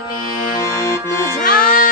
नाही तुझ्या